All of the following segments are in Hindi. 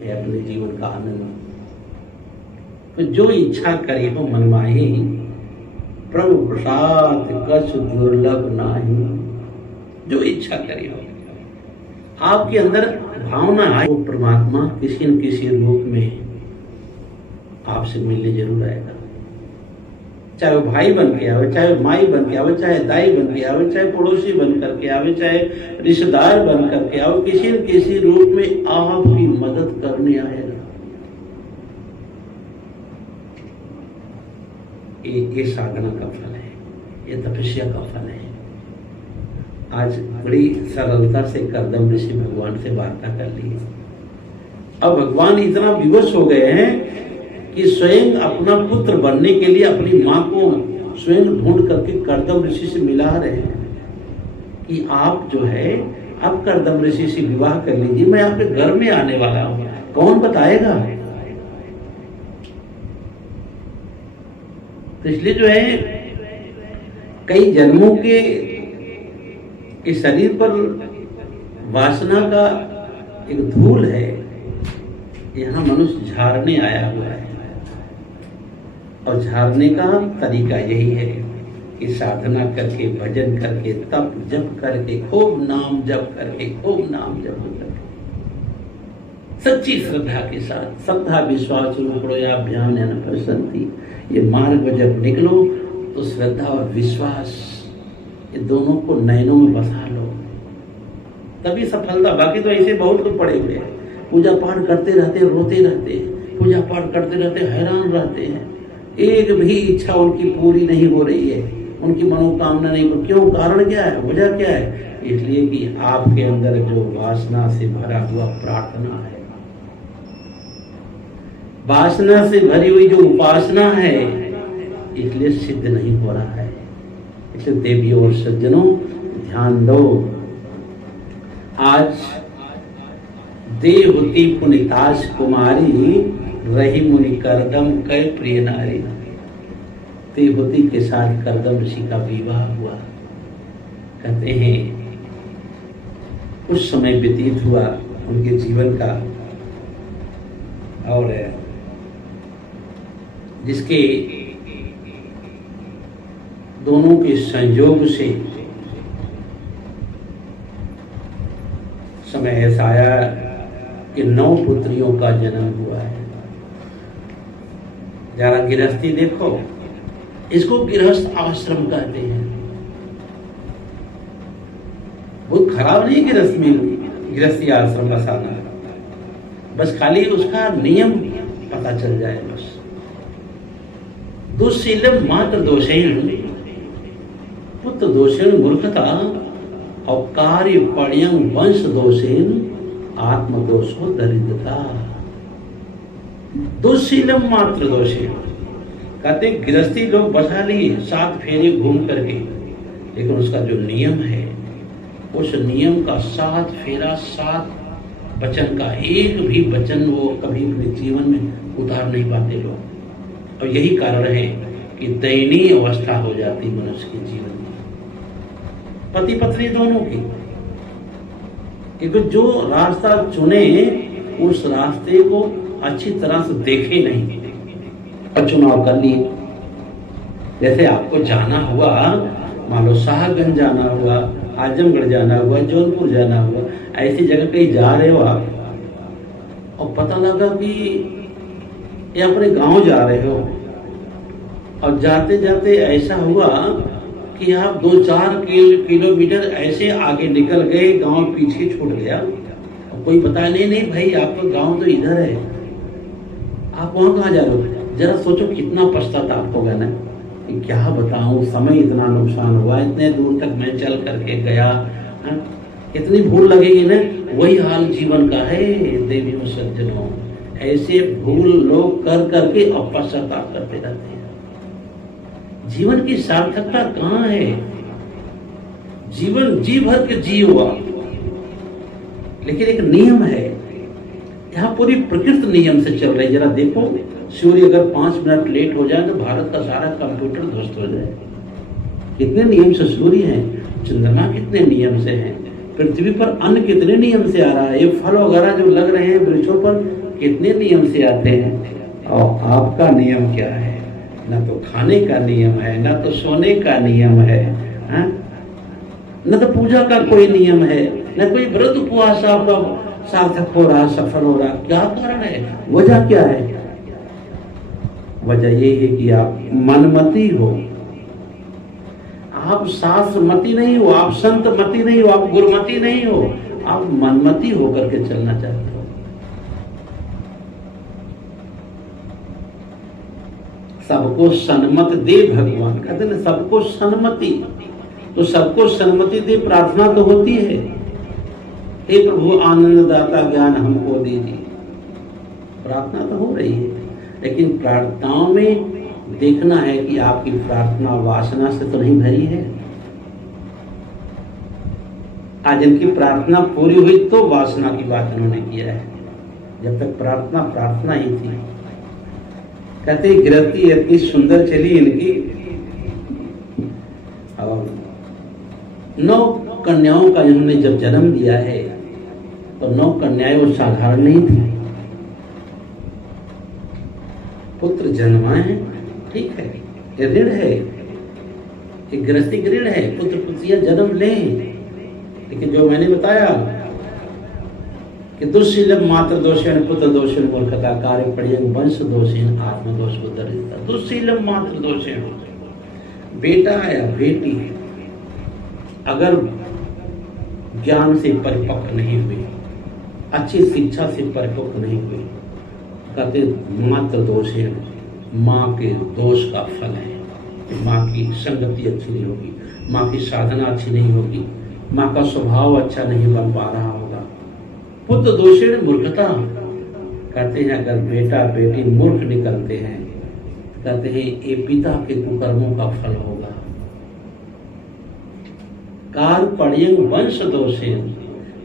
है अपने जीवन का आनंद। तो जो इच्छा करे हो मन माही, प्रभु प्रसाद कछ दुर्लभ नाही। जो इच्छा करे हो, आपके अंदर भावना आए, वो परमात्मा किसी न किसी रूप में आपसे मिलने जरूर आएगा। चाहे वो भाई बन के आवे, चाहे माई बन के आवे, चाहे दाई बन के आवे, चाहे पड़ोसी बन करके आवे, चाहे रिश्तेदार बन करके आवे, किसी न किसी रूप में आपकी मदद करने आएगा। ये साधना का फल है, ये तपस्या का फल है। आज बड़ी सरलता से कर्दम ऋषि भगवान से वार्ता कर ली। अब भगवान इतना विवश हो गए हैं कि स्वयं अपना पुत्र बनने के लिए अपनी माँ को स्वयं ढूंढ करके कर्दम ऋषि से मिला रहे हैं कि आप जो है, आप कर्दम ऋषि से विवाह कर लीजिए, मैं आपके घर में आने वाला हूं, कौन बताएगा। तो इसलिए जो है, कई जन्मों के इस शरीर पर वासना का एक धूल है, यहाँ मनुष्य झाड़ने आया हुआ है। और झाड़ने का तरीका यही है कि साधना करके, भजन करके, तप जप करके, खूब नाम जप करके, खूब नाम जप करके, सच्ची श्रद्धा के साथ, श्रद्धा विश्वास रूपयाभ्याम न प्रसन्ति, ये मार्ग में जब निकलो तो श्रद्धा और विश्वास ये दोनों को नयनों में बसा लो, तभी सफलता। बाकी तो ऐसे बहुत लोग पड़े हुए हैं, पूजा पाठ करते रहते, रोते रहते हैं, पूजा पाठ करते रहते, हैरान रहते हैं, एक भी इच्छा उनकी पूरी नहीं हो रही है, उनकी मनोकामना नहीं। क्यों? कारण क्या है, वजह क्या है? इसलिए कि आपके अंदर जो वासना से भरा हुआ प्रार्थना है, वासना से भरी हुई जो उपासना है, इसलिए सिद्ध नहीं हो रहा है। इसलिए देवियों और सज्जनों ध्यान दो। आज देवती पुनिताश कुमारी, रही मुनि कर्दम कै प्रिय नारी। देवती के साथ कर्दम ऋषि का विवाह हुआ। कहते हैं कुछ समय व्यतीत हुआ उनके जीवन का, और जिसके दोनों के संयोग से समय ऐसा आया कि 9 पुत्रियों का जन्म हुआ है। जरा गृहस्थी देखो, इसको गृहस्थ आश्रम कहते हैं। बहुत खराब नहीं गृहस्थ में, गृहस्थी आश्रम का साधना, बस खाली उसका नियम पता चल जाए बस। दुःशीलम मात्र दोषेण पुत्र दोषेण मूर्खता, और कार्य पण्यं वंश दोषेण आत्मदोषो दरिद्रता। दुःशीलम मात्र दोषेण, कहते गृहस्थी लोग बसा लिए 7 फेरे घूम करके, लेकिन उसका जो नियम है, उस नियम का 7 फेरा, 7 वचन का एक भी वचन वो कभी अपने जीवन में उतार नहीं पाते लोग। और यही कारण है कि दयनीय अवस्था हो जाती मनुष्य के जीवन में, पति पत्नी दोनों की। क्योंकि जो रास्ता चुने उस रास्ते को अच्छी तरह से देखे नहीं, और चुनाव कर लिए। जैसे आपको जाना हुआ, मान लो शाहगंज जाना हुआ, आजमगढ़ जाना हुआ, जौनपुर जाना हुआ, ऐसी जगह कहीं जा रहे हो आप, और पता लगा कि ये अपने गांव जा रहे हो, और जाते जाते ऐसा हुआ कि आप 2-4 किलोमीटर ऐसे आगे निकल गए, गांव पीछे छूट गया, और कोई बताया नहीं भाई आपका गांव तो इधर है, आप वहां कहाँ जा रहे हो। जरा सोचो कितना पश्चाताप होगा ना, कि क्या बताऊं, समय इतना नुकसान हुआ, इतने दूर तक मैं चल करके गया, कितनी भूल लगेगी ना। वही हाल जीवन का है देवियों सज्जनों, ऐसे भूल लोग कर करके अब पश्चाताप करते रहते हैं। जीवन की सार्थकता कहाँ है? जीवन जी भर के जी हुआ, लेकिन एक नियम है, यहाँ पूरी प्रकृति नियम से चल रही। जरा देखो, सूर्य अगर 5 मिनट लेट हो जाए तो भारत का सारा कंप्यूटर ध्वस्त हो जाए। कितने नियम से सूर्य है, चंद्रमा कितने नियम से है, पृथ्वी पर अन्न कितने नियम से आ रहा है, ये फल वगैरह जो लग रहे हैं वृक्षों पर कितने नियम से आते हैं, और आपका नियम क्या है? ना तो खाने का नियम है, ना तो सोने का नियम है, हाँ? न तो पूजा का कोई नियम है, न कोई व्रत उपवास आपका सार्थक हो रहा, सफल हो रहा। क्या कारण है? वजह क्या है? वजह ये है कि आप मनमती हो, आप शास्त्रमती नहीं हो, आप संतमती नहीं हो, आप गुरुमती नहीं हो, आप मनमती होकर के चलना चाहते हो। सबको सन्मत दे भगवान, कहते हैं सबको सन्मति, तो सबको सन्मति दे प्रार्थना तो होती है, हे प्रभु आनंददाता ज्ञान हमको दीजिए। प्रार्थना तो हो रही है, लेकिन प्रार्थनाओं में देखना है कि आपकी प्रार्थना वासना से तो नहीं भरी है। आज इनकी प्रार्थना पूरी हुई तो वासना की बात इन्होंने किया है, जब तक प्रार्थना प्रार्थना ही थी। कहते गृहस्थी इतनी सुंदर चली इनकी, और 9 कन्याओं का इन्होंने जब जन्म दिया है तो 9 कन्याएं वो साधारण नहीं थी। पुत्र जन्माए हैं, ठीक है, ये ऋण है, एक गृहस्थी ऋण है, पुत्र पुत्रियां जन्म लें। लेकिन जो मैंने बताया कि दुस्शीलम मात्र दोषेण पुत्र दोषेण मूर्खता कार्य पर्यंग वंश दोषेण आत्म दोष दरिद्रता। दुस्शीलम मात्र दोषेण, बेटा या बेटी अगर ज्ञान से परिपक्व नहीं हुए, अच्छी शिक्षा से परिपक्व नहीं हुए, कहते मात्र दोषेण, माँ के दोष का फल है। माँ की संगति अच्छी नहीं होगी, माँ की साधना अच्छी नहीं होगी, माँ का स्वभाव अच्छा नहीं बन पा रहा होगा। पुत्र दोषेण मूर्खता, कहते हैं अगर बेटा बेटी मूर्ख निकलते हैं, कहते हैं ये पिता के कुकर्मों का फल होगा। काल पर्यंग वंश दोषेण,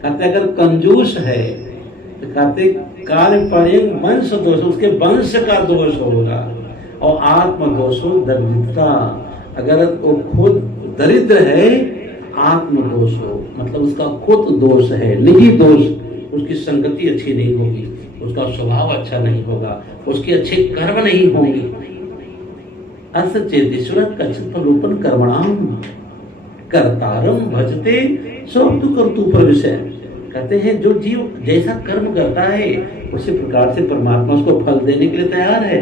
कहते अगर कंजूस है तो कहते काल पर्यंग वंश दोष, उसके वंश का दोष होगा। और आत्म दोषो दरिद्रता, अगर वो खुद दरिद्र है, आत्म दोष हो मतलब उसका खुद दोष है, निजी दोष, उसकी संगति अच्छी नहीं होगी, उसका स्वभाव अच्छा नहीं होगा, उसके अच्छे कर्म नहीं होंगे। असचेतीश्वर कचित कर्मणाम कर्तारम भजते सब कर्तु पर विषय, कहते हैं जो जीव जैसा कर्म करता है उसी प्रकार से परमात्मा उसको फल देने के लिए तैयार है।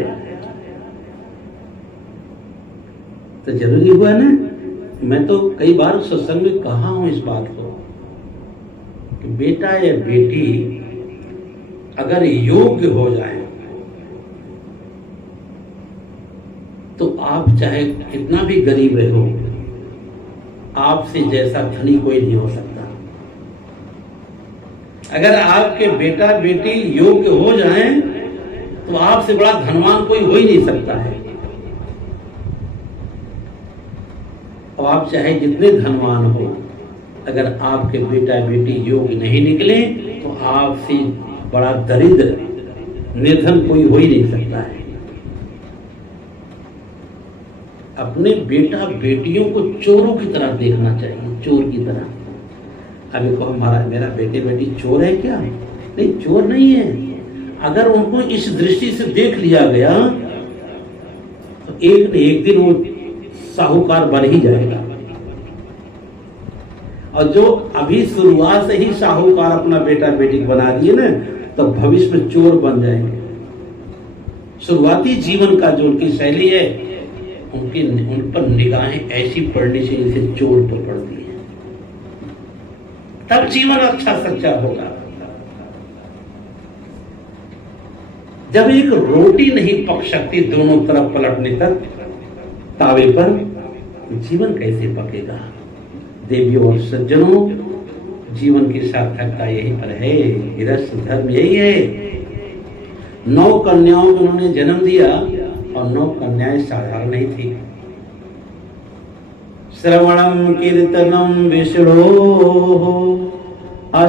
तो जरूरी हुआ ना, मैं तो कई बार सत्संग में कहा हूं इस बात को कि बेटा या बेटी अगर योग्य हो जाए तो आप चाहे कितना भी गरीब हो, आपसे जैसा धनी कोई नहीं हो सकता। अगर आपके बेटा बेटी योग्य हो जाएं तो आपसे बड़ा धनवान कोई हो ही नहीं सकता है। और आप चाहे जितने धनवान हो, अगर आपके बेटा बेटी योग्य नहीं निकले तो आपसे बड़ा दरिद्र निर्धन कोई हो ही नहीं सकता है। अपने बेटा बेटियों को चोरों की तरह देखना चाहिए, चोर की तरह। अभी को हमारा मेरा बेटे बेटी चोर है क्या? नहीं, चोर नहीं है। अगर उनको इस दृष्टि से देख लिया गया तो एक न एक दिन वो साहूकार बन ही जाएगा। और जो अभी शुरुआत से ही साहूकार अपना बेटा बेटी बना दिए ना, तो भविष्य में चोर बन जाएंगे। शुरुआती जीवन का जो उनकी शैली है, उन पर निगाहें ऐसी पड़नी चाहिए जैसे चोर पर पड़ती है, तब जीवन अच्छा सच्चा होगा। जब एक रोटी नहीं पक सकती दोनों तरफ पलटने तक तावे पर, जीवन कैसे पकेगा? देवियों और सज्जनों, जीवन की सार्थकता यहीं पर है, गृहस्थ धर्म यही है। 9 कन्याओं को उन्होंने जन्म दिया और 9 कन्याएं साधारण नहीं थी। श्रवणम कीर्तनम विष्णो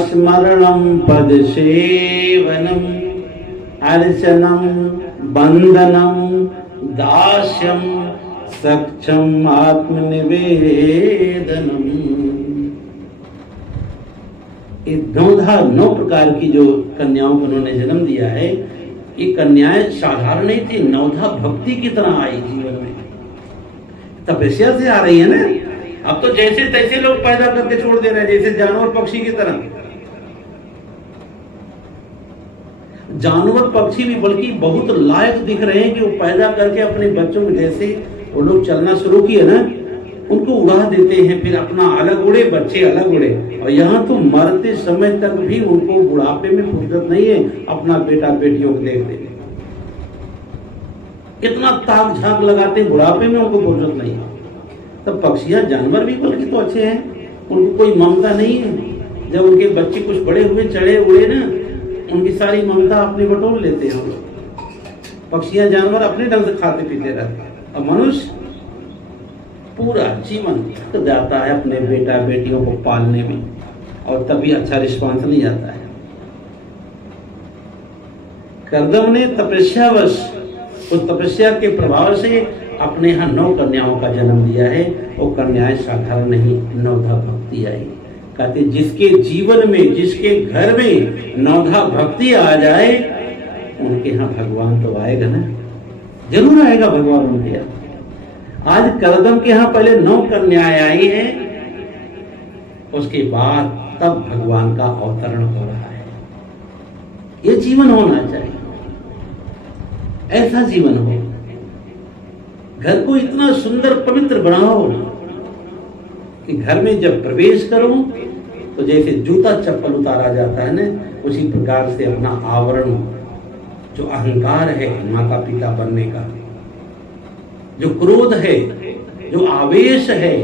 स्मरणम पद सेवनम अर्चनम बंदनम दास्यम सक्षम आत्मनिवेदनम। ये 9 प्रकार की जो कन्याओं को उन्होंने जन्म दिया है, ये कन्याएं साधारण नहीं थी, 9 भक्ति की तरह आई जीवन में, तपस्या से आ रही है ना। अब तो जैसे तैसे लोग पैदा करके छोड़ दे रहे हैं, जैसे जानवर पक्षी की तरह। जानवर पक्षी भी बल्कि बहुत लायक दिख रहे हैं कि वो पैदा करके अपने बच्चों को, जैसे वो लोग चलना शुरू किए ना, उनको उड़ा देते हैं, फिर अपना अलग उड़े, बच्चे अलग उड़े। और यहाँ तो मरते समय तक भी उनको बुढ़ापे में फुर्सत नहीं है अपना बेटा बेटियों को देखते हैं। इतना ताक झांक लगाते हैं, बुढ़ापे में उनको फुर्सत नहीं है। तब पक्षियां जानवर भी बल्कि तो अच्छे हैं, उनको कोई ममता नहीं है। जब उनके बच्चे कुछ बड़े हुए, चढ़े हुए ना, उनकी सारी ममता अपने बटोर लेते हैं। पक्षियां जानवर अपने ढंग से खाते पीते रहते हैं, और मनुष्य पूरा जीवन जाता है अपने बेटा बेटियों को पालने में, और तभी अच्छा रिस्पांस नहीं आता है। कर्दम ने तपस्यावश, उस तपस्या के प्रभाव से अपने यहाँ 9 कन्याओं का जन्म दिया है। वो कन्याएं साधारण नहीं, 9 भक्ति आई। कहते जिसके जीवन में, जिसके घर में 9 भक्ति आ जाए, उनके यहाँ भगवान तो आएगा ना, जरूर आएगा भगवान उनके यहाँ। आज करदम के यहाँ पहले 9 कन्याएं आई हैं, उसके बाद तब भगवान का अवतरण हो रहा है। ये जीवन होना चाहिए, ऐसा जीवन हो। घर को इतना सुंदर पवित्र बनाओ कि घर में जब प्रवेश करो तो जैसे जूता चप्पल उतारा जाता है ना, उसी प्रकार से अपना आवरण, जो अहंकार है माता पिता बनने का, जो क्रोध है, जो आवेश है,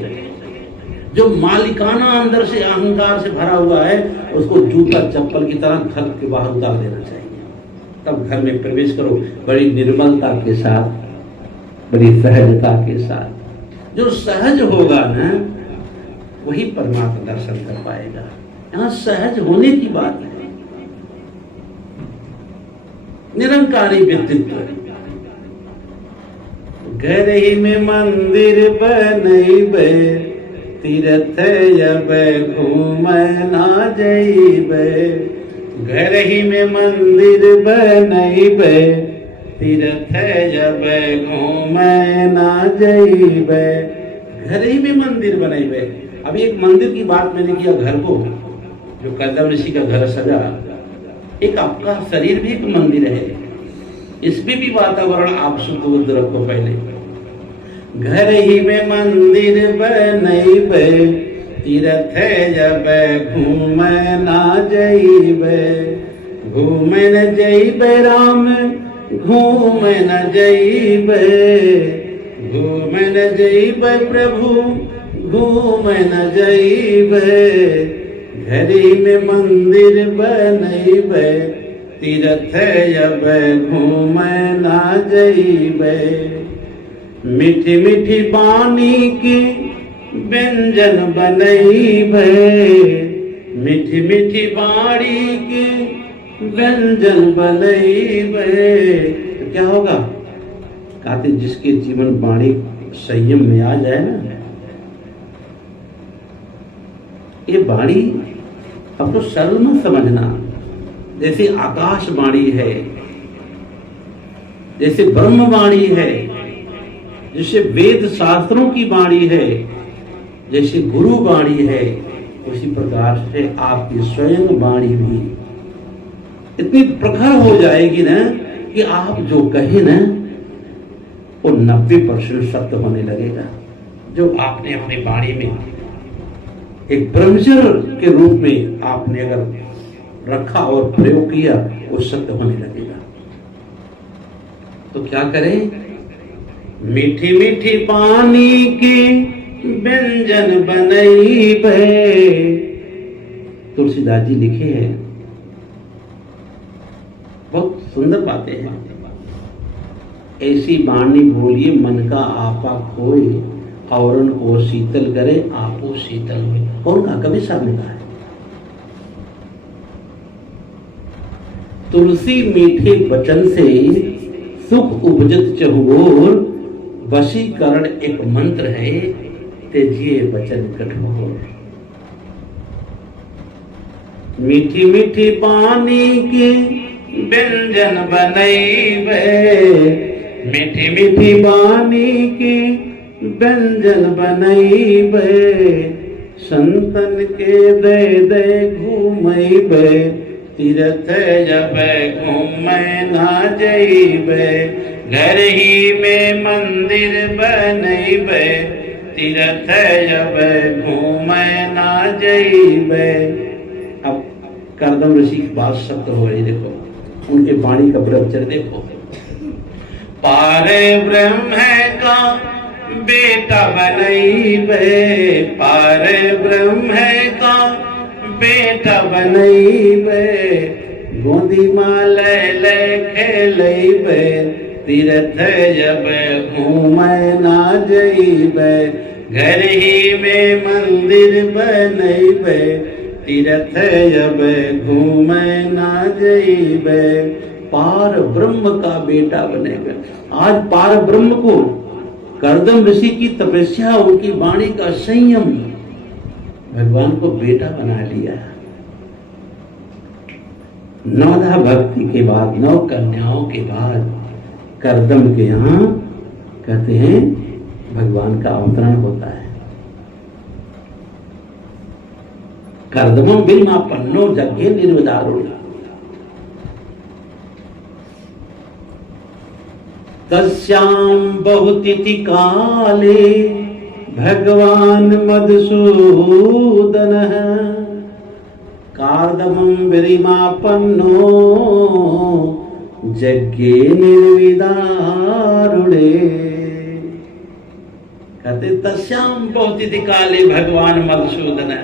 जो मालिकाना अंदर से अहंकार से भरा हुआ है, उसको जूता चप्पल की तरह घर के बाहर उतार देना चाहिए। तब घर में प्रवेश करो बड़ी निर्मलता के साथ, बड़ी सहजता के साथ। जो सहज होगा ना, वही परमात्मा दर्शन कर पाएगा। यहाँ सहज होने की बात है। निरंकारी व्यक्तित्व। घर ही में मंदिर बनैबे, तीर्थ जब घूम ना जइबे। घर ही में मंदिर बनैबे, तीर्थ जब घूम ना जइबे। घर ही में मंदिर बनैबे। अभी एक मंदिर की बात मैंने किया, घर को, जो कर्दम ऋषि का घर सजा, एक आपका शरीर भी एक मंदिर है। इसमें भी वातावरण आप शुद्ध रखो पहले। घर ही में मंदिर बनैबे, तीर्थ जब घूम ना जइबे। घूम न जइबे राम, घूम न जइबे। घूम न जइबे प्रभु, घूम न जइबे। घर ही में मंदिर बनैबे, तीर्थ जब घूम ना जइबे। मीठी मीठी बानी की व्यंजन बनैबे। मीठी मीठी बाणी की व्यंजन बनैबे। तो क्या होगा? कहते जिसके जीवन बाणी संयम में आ जाए ना, ये बाणी अब तो सरल मत समझना, जैसे आकाश वाणी है, जैसे ब्रह्म वाणी है, जैसे वेद शास्त्रों की वाणी है, जैसे गुरु वाणी है, उसी प्रकार से आपकी स्वयं वाणी भी इतनी प्रखर हो जाएगी ना कि आप जो कहे ना वो 90% सत्य होने लगेगा। जो आपने अपनी वाणी में एक ब्रह्मचर्य के रूप में आपने अगर रखा और प्रयोग किया, वो सत्य होने लगेगा। तो क्या करें? मीठी मीठी पानी की व्यंजन बनैबे। तुलसीदास जी लिखे हैं, बहुत सुंदर बातें हैं। ऐसी वाणी बोलिए मन का आपा खोए, औरन को शीतल करे आपो शीतल हुए। कौन कहा? कबीर साहब ने कहा है। तुलसी मीठे वचन से सुख उपजत चहुओर, वशीकरण एक मंत्र है, तेजिए वचन कठोर। मीठी मीठी पानी की व्यंजन बनैबे, मीठी मीठी पानी की व्यंजन बनैबे, संतन के दे दे घूमैबे, तीर्थ जब घूमै ना जैबे, घर ही में मंदिर बनैबे, तीर्थ जब घूमै ना जैबे। अब करदम ऋषि की बात सत्य हो रही, देखो उनके वाणी का प्रवचन देखो। पार ब्रह्म का बेटा बनैबे, पार ब्रह्म का बेटा बनैबे, गोदी माल ले खेलैबे, तीर्थ जब घूमै ना जैबे, घर ही में मंदिर बनैबे, तीर्थ जब घूमै ना जैबे, पार ब्रह्म का बेटा बनेगा। आज पार ब्रह्म को करदम ऋषि की तपस्या, उनकी वाणी का संयम भगवान को बेटा बना लिया। नवधा भक्ति के बाद, नव कन्याओं के बाद करदम के यहाँ कहते हैं भगवान का अवतरण होता है। कर्दमं बिल्मापन्नो जग्गे निर्विदारुण, तस्यां बहुतिथि काले भगवान मधुसूदनः, कार्दमं बिल्मापन्नो जग्गे निर्विदारुणे। कहते तस्याम बहुतिथि काले भगवान मधुसूदनः,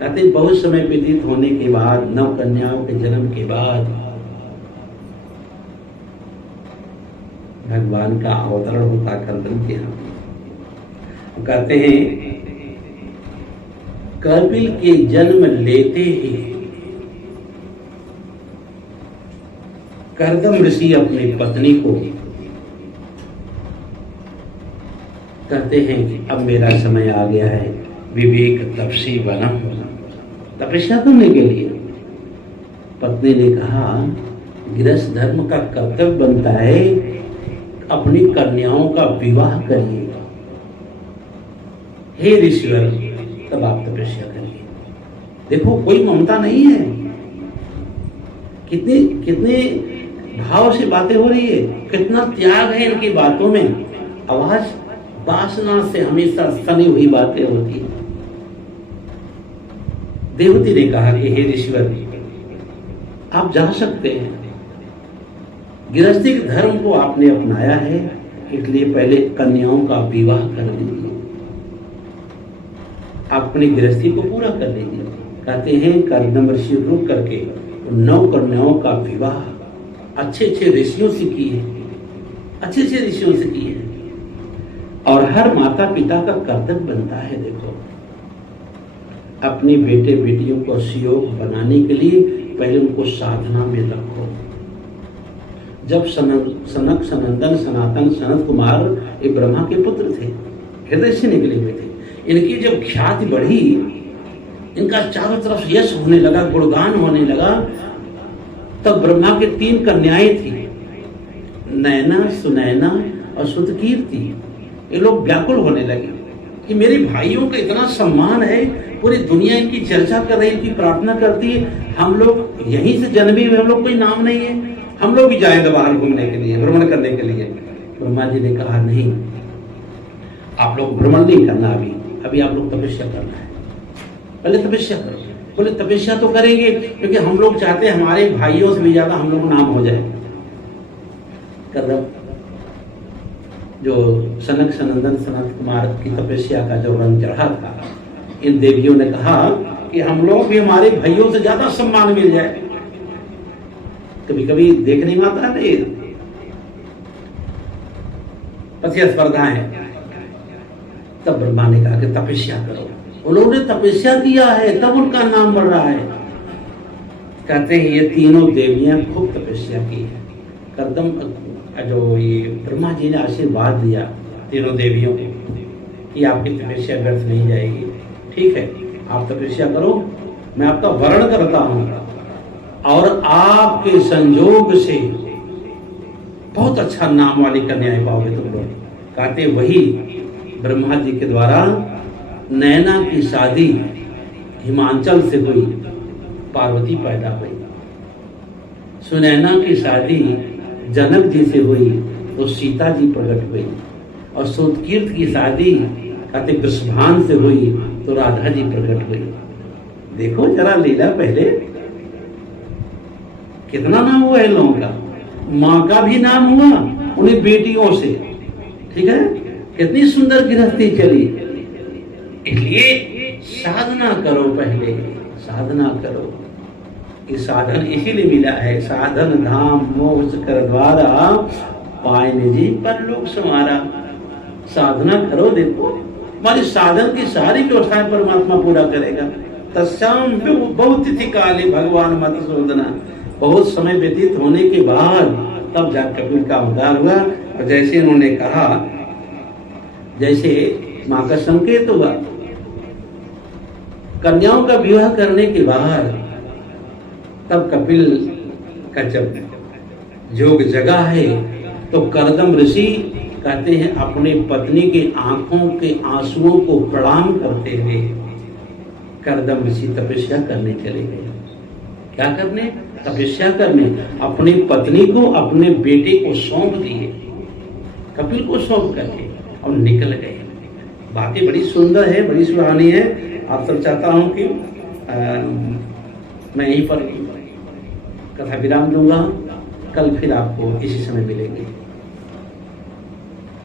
कहते बहुत समय व्यतीत होने के बाद, नव कन्याओं के जन्म के बाद भगवान का अवतरण होता करदम के यहाँ। कहते हैं कपिल के जन्म लेते ही करदम ऋषि अपनी पत्नी को कहते हैं कि अब मेरा समय आ गया है विवेक तपसी वनम, तपस्या करने के लिए। पत्नी ने कहा गृहस्थ धर्म का कर्तव्य बनता है अपनी कन्याओं का विवाह करिए, हे ऋषिवर तब आप तपस्या करिए। देखो कोई ममता नहीं है, कितने कितने भाव से बातें हो रही है, कितना त्याग है इनकी बातों में। आवाज वासना से हमेशा सनी हुई बातें होती है। देवती ने कहा कि हे ऋषिवर आप जा सकते हैं, गृहस्थी के धर्म को आपने अपनाया है, इसलिए पहले कन्याओं का विवाह कर लीजिए, अपनी गृहस्थी को पूरा कर लीजिए। कहते हैं करदम ऋषि रुक करके 9 कन्याओं का विवाह अच्छे अच्छे ऋषियों से किए, अच्छे अच्छे ऋषियों से किए। और हर माता पिता का कर्तव्य बनता है, देखो अपने बेटे बेटियों को सुयोग बनाने के लिए पहले उनको साधना में रखो। जब सनक सनंदन सनातन सनत कुमार ये ब्रह्मा के पुत्र थे, हृदय से निकले हुए थे, इनकी जब ख्याति बढ़ी, इनका चारों तरफ यश होने लगा, गुणगान होने लगा, तब ब्रह्मा के 3 कन्याएं थी, नैना सुनैना और सुतकीर्ति। ये लोग व्याकुल होने लगे कि मेरे भाइयों का इतना सम्मान है, पूरी दुनिया इनकी चर्चा कर रही है, इनकी प्रार्थना करती है, हम लोग यहीं से जन्मे हुए, हम लोग कोई नाम नहीं है, हम लोग भी जाएंगे बाहर घूमने के लिए, भ्रमण करने के लिए। ब्रह्मा जी ने कहा नहीं, आप लोग भ्रमण नहीं करना, अभी आप लोग तपस्या करना है, पहले तपस्या करो। बोले तपस्या तो करेंगे क्योंकि हम लोग चाहते हैं हमारे भाइयों से भी ज्यादा हम लोग नाम हो जाए। करदम जो सनक सनंदन सनत कुमार की तपस्या का जो रंग चढ़ा था, इन देवियों ने कहा कि हम लोग भी हमारे भाइयों से ज्यादा सम्मान मिल जाए। कभी कभी देखने में आता है प्रतिस्पर्धा है। तब ब्रह्मा ने कहा कि तपस्या करो। उन्होंने तपस्या किया है तब उनका नाम बढ़ रहा है। कहते हैं ये तीनों देवियां खूब तपस्या की है। करदम जो ये ब्रह्मा जी ने आशीर्वाद दिया तीनों देवियों को कि आपकी तपस्या व्यर्थ नहीं जाएगी, ठीक है आप तपस्या करो, मैं आपका वर्ण करता हूं और आपके संयोग से बहुत अच्छा नाम वाली कन्याएं पाओगे तुम लोग। कहते वही ब्रह्मा जी के द्वारा नैना की शादी हिमांचल से हुई, पार्वती पैदा हुई। सुनैना की शादी जनक जी से हुई तो सीता जी प्रकट हुई। और सुतकीर्त की शादी कहते वृषभान से हुई तो राधा जी प्रकट हुई। देखो जरा लीला, पहले कितना नाम हुआ है लोगों का। माँ का भी नाम हुआ उन्हीं बेटियों से, ठीक है। कितनी सुंदर गृहस्थी चली। इसलिए साधना करो, पहले साधना करो। ये साधन इसीलिए मिला है, साधन धाम मोक्ष कर द्वारा पाए निजी परलोक समारा। साधना करो, देखो हमारी साधन की सारी व्यवस्थाएं परमात्मा पूरा करेगा। तस्याम बहुत तिथि काले भगवान मत शोधना। बहुत समय व्यतीत होने के बाद तब जा कपिल का अवतार हुआ। और जैसे उन्होंने कहा, जैसे मां का संकेत हुआ, कन्याओं का विवाह करने के बाद तब कपिल का जब जोग जगा है तो करदम ऋषि कहते हैं अपने पत्नी के आंखों के आंसुओं को प्रणाम करते हुए करदम ऋषि तपस्या करने चले गए। क्या करने? तपस्या करने। अपनी पत्नी को अपने बेटे को सौंप दिए, कपिल को सौंप करके, और निकल गए। बातें बड़ी सुंदर है, बड़ी सुहानी है। आप सब चाहता हूं कि मैं यहीं पर कथा विराम दूंगा। कल फिर आपको इसी समय मिलेंगे।